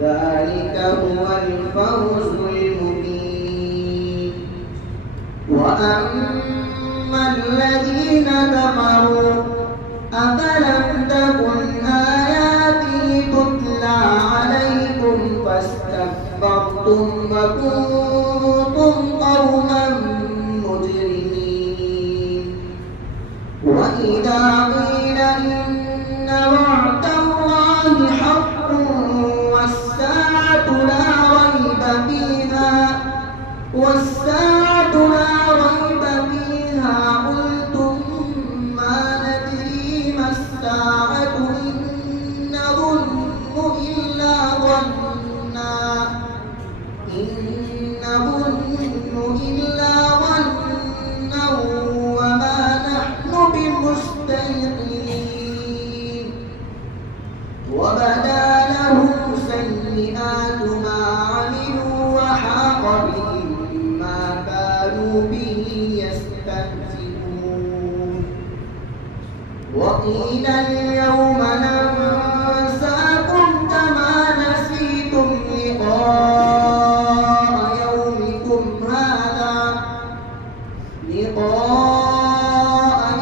ذلك هو الفوز المبين. وأما الذين كفروا أفلم تكن آياتي تتلى عليكم فاستكبرتم وكنتم قوما مجرمين. وإذا قيل إن وعد الله حق والساعة لا ريب فيها قلتم ما ندري ما الساعة إن نظن إلا ظنا وما نحن بمستيقنين. وبدا لهم سيئات ما عملوا وحاق بهم ما كانوا به يستهزئون. وقيل اليوم ننساكم كما نسيتم لقاء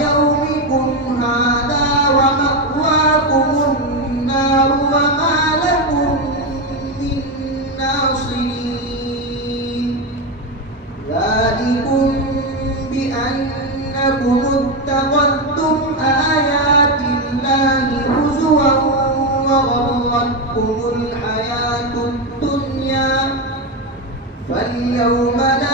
يومكم هذا ومأواكم النار وما لكم من ناصرين. ذلكم بأنكم اتخذتم آيات الله هزوا وغرتكم الحياة الدنيا فاليوم لا